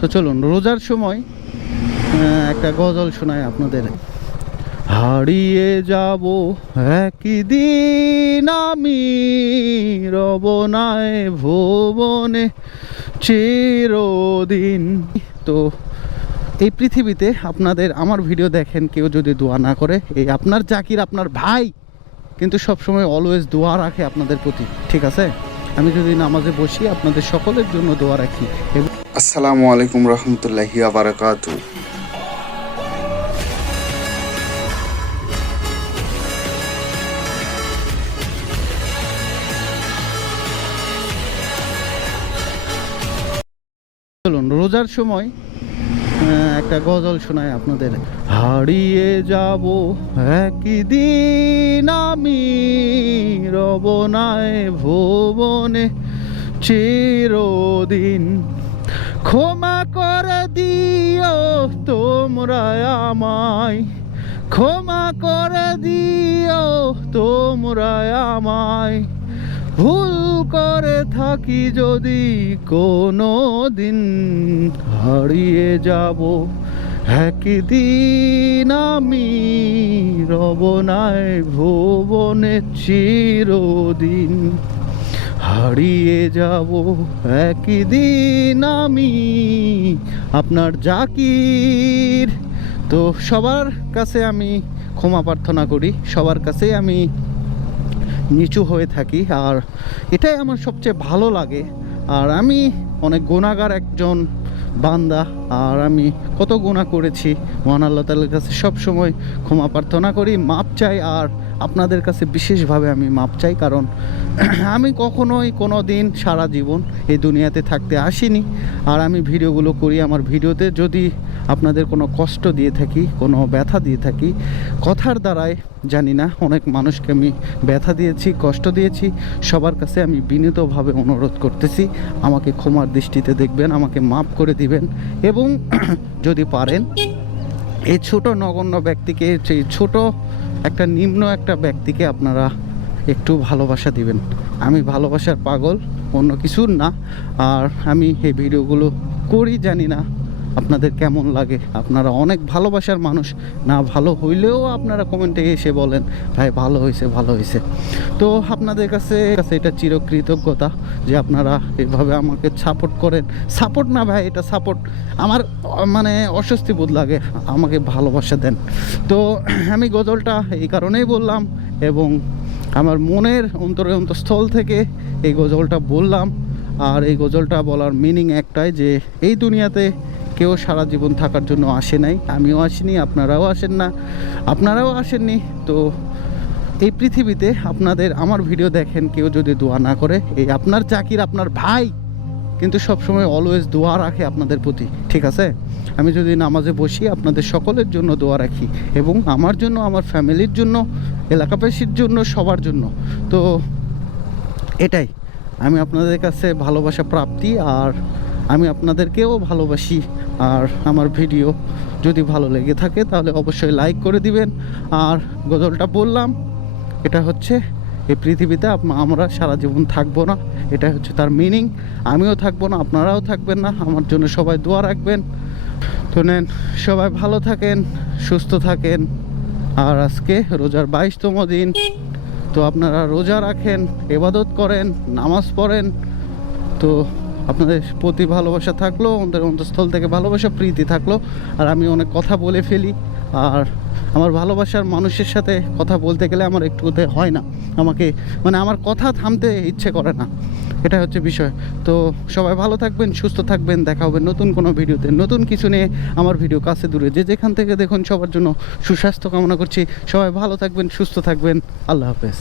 তো চলুন রোজার সময় একটা গজল শোনাই আপনাদের। হারিয়ে যাব একদিন আমি রবনায় ভুবনে চিরদিন। তো এই পৃথিবীতে আপনাদের আমার ভিডিও দেখেন কেউ যদি দোয়া না করে, এই আপনার জাকির আপনার ভাই কিন্তু সবসময় অলওয়েজ দোয়া রাখে আপনাদের প্রতি, ঠিক আছে? আমি যদি নামাজে বসি আপনাদের সকলের জন্য দোয়া রাখি। আসসালামু আলাইকুম রহমতুল্লাহি ওয়া বারাকাতুহু। চলুন রোজার সময় একটা গজল শোনাই আপনাদের। হারিয়ে যাব একদিন আমি রবনায় ভুবনে চিরদিন, ক্ষমা করে দিও তোমরা আমায়, ক্ষমা করে দিও তোমরা আমায়, ভুল করে থাকি যদি কোনো দিন। হারিয়ে যাব একদিন আমি রবনায় ভুবনে চিরদিন, হারিয়ে যাব একদিন আমি আপনার জাকির। তো সবার কাছে আমি ক্ষমা প্রার্থনা করি, সবার কাছেই আমি নিচু হয়ে থাকি, আর এটাই আমার সবচেয়ে ভালো লাগে। আর আমি অনেক গুনাহগার একজন বান্দা, আর আমি কত গুনাহ করেছি, মহান আল্লাহ তাআলার কাছে সবসময় ক্ষমা প্রার্থনা করি, মাপ চাই। আর আপনাদের কাছে বিশেষভাবে আমি মাপ চাই, কারণ আমি কখনোই কোনো দিন সারা জীবন এই দুনিয়াতে থাকতে আসিনি। আর আমি ভিডিওগুলো করি, আমার ভিডিওতে যদি আপনাদের কোনো কষ্ট দিয়ে থাকি, কোনো ব্যথা দিয়ে থাকি, কথার দ্বারায় জানি না অনেক মানুষকে আমি ব্যথা দিয়েছি, কষ্ট দিয়েছি, সবার কাছে আমি বিনীতভাবে অনুরোধ করতেছি আমাকে ক্ষমার দৃষ্টিতে দেখবেন, আমাকে মাপ করে দিবেন। এবং যদি পারেন এই ছোট নগণ্য ব্যক্তিকে, সেই ছোট একটা নিম্ন একটা ব্যক্তিকে আপনারা একটু ভালোবাসা দিবেন। আমি ভালোবাসার পাগল, অন্য কিছুর না। আর আমি এই ভিডিওগুলো করি, জানি না আপনাদের কেমন লাগে। আপনারা অনেক ভালোবাসার মানুষ, না ভালো হইলেও আপনারা কমেন্টে এসে বলেন ভাই ভালো হয়েছে, ভালো হয়েছে। তো আপনাদের কাছে এটা চিরকৃতজ্ঞতা যে আপনারা এভাবে আমাকে সাপোর্ট করেন। সাপোর্ট না ভাই, এটা সাপোর্ট আমার মানে অস্বস্তি বোধ লাগে, আমাকে ভালোবাসা দেন। তো আমি গজলটা এই কারণেই বললাম, এবং আমার মনের অন্তঃস্থল থেকে এই গজলটা বললাম। আর এই গজলটা বলার মিনিং একটাই, যে এই দুনিয়াতে কেউ সারা জীবন থাকার জন্য আসে নাই, আমিও আসিনি, আপনারাও আসেন না, আপনারাও আসেননি। তো এই পৃথিবীতে আপনাদের আমার ভিডিও দেখেন কেউ যদি দোয়া না করে, এই আপনার জাকির আপনার ভাই কিন্তু সবসময় অলওয়েজ দোয়া রাখে আপনাদের প্রতি, ঠিক আছে? আমি যদি নামাজে বসি আপনাদের সকলের জন্য দোয়া রাখি, এবং আমার জন্য, আমার ফ্যামিলির জন্য, এলাকাবাসীর জন্য, সবার জন্য। তো এটাই আমি আপনাদের কাছে ভালোবাসা প্রাপ্তি, আর আমি আপনাদেরকেও ভালোবাসি। আর আমার ভিডিও যদি ভালো লেগে থাকে তাহলে অবশ্যই লাইক করে দিবেন। আর গজলটা বললাম, এটা হচ্ছে এই পৃথিবীতে আমরা সারা জীবন থাকবো না, এটা হচ্ছে তার মিনিং। আমিও থাকবো না, আপনারাও থাকবেন না, আমার জন্য সবাই দোয়া রাখবেন। তো নেন, সবাই ভালো থাকেন, সুস্থ থাকেন। আর আজকে রোজার 22তম দিন, তো আপনারা রোজা রাখেন, ইবাদত করেন, নামাজ পড়েন। তো আপনাদের প্রতি ভালোবাসা থাকলো, আমাদের অন্তঃস্থল থেকে ভালোবাসা প্রীতি থাকলো। আর আমি অনেক কথা বলে ফেলি, আর আমার ভালোবাসার মানুষের সাথে কথা বলতে গেলে আমার একটুতে হয় না, আমাকে মানে আমার কথা থামতে ইচ্ছে করে না, এটা হচ্ছে বিষয়। তো সবাই ভালো থাকবেন, সুস্থ থাকবেন, দেখা হবে নতুন কোনো ভিডিওতে, নতুন কিছু নিয়ে। আমার ভিডিও কাছে দূরে যে যেখান থেকে দেখুন সবার জন্য সুস্বাস্থ্য কামনা করছি। সবাই ভালো থাকবেন, সুস্থ থাকবেন, আল্লাহ হাফেজ।